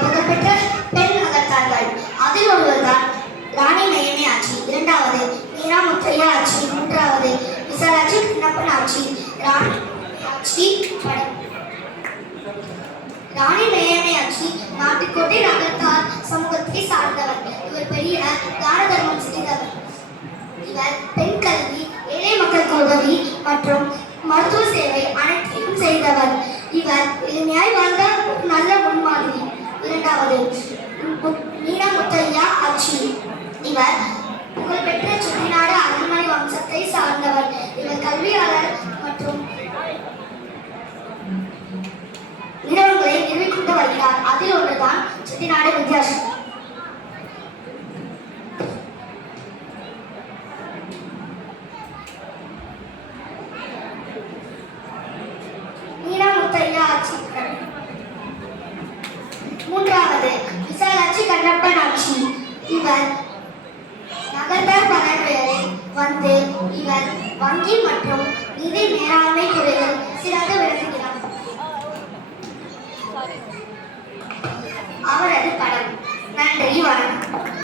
புகழ்பெற்ற பெண் அகத்தார்கள். அதில் ஒருவர்தான் ராணி நயனி ஆட்சி. இரண்டாவது மீரா முத்தையா ஆட்சி. மூன்றாவது விசாலாட்சி கண்ணப்பன் ஆட்சி. ராணி நயனி ஆட்சி நாட்டுக்கோட்டை நகர்த்தார் சமூகத்தை சார்ந்தவர். இவர் பெரிய தான தர்மம் செய்தவர். இவர் பெண் கல்வி, ஏழை மக்களுக்கு உதவி மற்றும் மருத்துவ சேவை அனைத்தையும் செய்தவர். இவர் எளிமையாய் வாழ்ந்த நல்ல முன்மாதிரி. இரண்டாவது மீரா முத்தையா ஆட்சி. இவர் புகழ்பெற்ற செட்டிநாடு அரண்மனை வம்சத்தை சார்ந்தவர். இவர் கல்வியாளர் மற்றும் நிறுவனங்களை நிறுவிக்கொண்டு வருகிறார். அதில் ஒன்றுதான் செட்டிநாடு வித்யாசம். மூன்றாவது விசாலாட்சி கண்ணப்பன் ஆட்சி. இவர் நகர்த்தார் பரம்பரையில் வந்து இவர் வங்கி மற்றும் நிதி மேலாண்மை துறையில் சிறந்து விளங்குகிறார். அவரது படம். நன்றி, வணக்கம்.